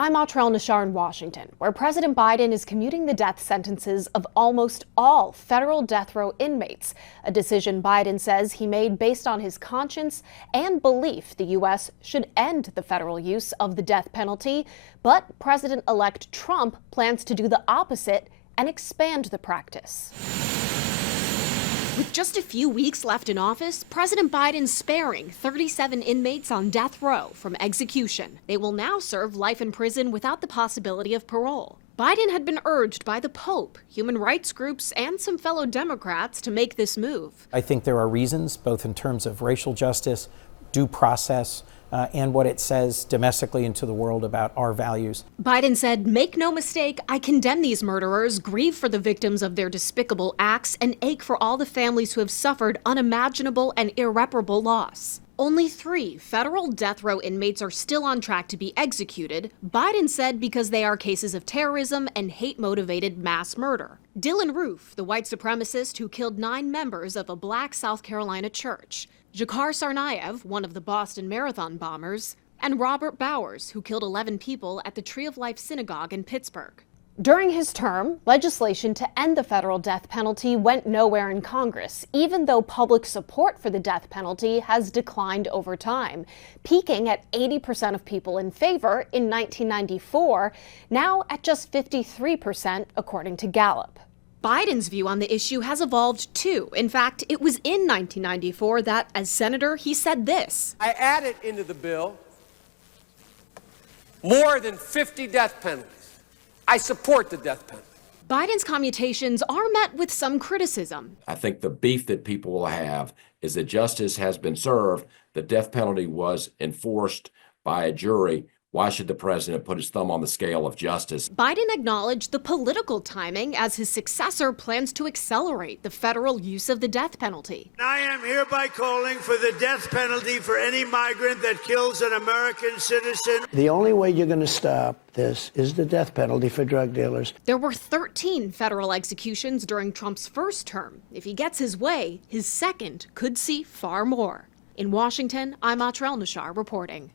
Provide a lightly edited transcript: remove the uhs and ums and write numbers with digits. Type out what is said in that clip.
I'm Atrel Nashar in Washington, where President Biden is commuting the death sentences of almost all federal death row inmates, a decision Biden says he made based on his conscience and belief the U.S. should end the federal use of the death penalty. But President-elect Trump plans to do the opposite and expand the practice. With just a few weeks left in office, President Biden's sparing 37 inmates on death row from execution. They will now serve life in prison without the possibility of parole. Biden had been urged by the Pope, human rights groups, and some fellow Democrats to make this move. I think there are reasons, both in terms of racial justice, due process, and what it says domestically into the world about our values. Biden said, "Make no mistake, I condemn these murderers, grieve for the victims of their despicable acts, and ache for all the families who have suffered unimaginable and irreparable loss." Only 3 federal death row inmates are still on track to be executed, Biden said, because they are cases of terrorism and hate-motivated mass murder. Dylan Roof, the white supremacist who killed 9 members of a black South Carolina church. Dzhokhar Tsarnaev, one of the Boston Marathon bombers, and Robert Bowers, who killed 11 people at the Tree of Life Synagogue in Pittsburgh. During his term, legislation to end the federal death penalty went nowhere in Congress, even though public support for the death penalty has declined over time, peaking at 80% of people in favor in 1994, now at just 53%, according to Gallup. Biden's view on the issue has evolved too. In fact, it was in 1994 that, as senator, he said this. I added into the bill more than 50 death penalties. I support the death penalty. Biden's commutations are met with some criticism. I think the beef that people will have is that justice has been served. The death penalty was enforced by a jury. Why should the president put his thumb on the scale of justice? Biden acknowledged the political timing as his successor plans to accelerate the federal use of the death penalty. I am hereby calling for the death penalty for any migrant that kills an American citizen. The only way you're going to stop this is the death penalty for drug dealers. There were 13 federal executions during Trump's first term. If he gets his way, his second could see far more. In Washington, I'm Atrel Nashar reporting.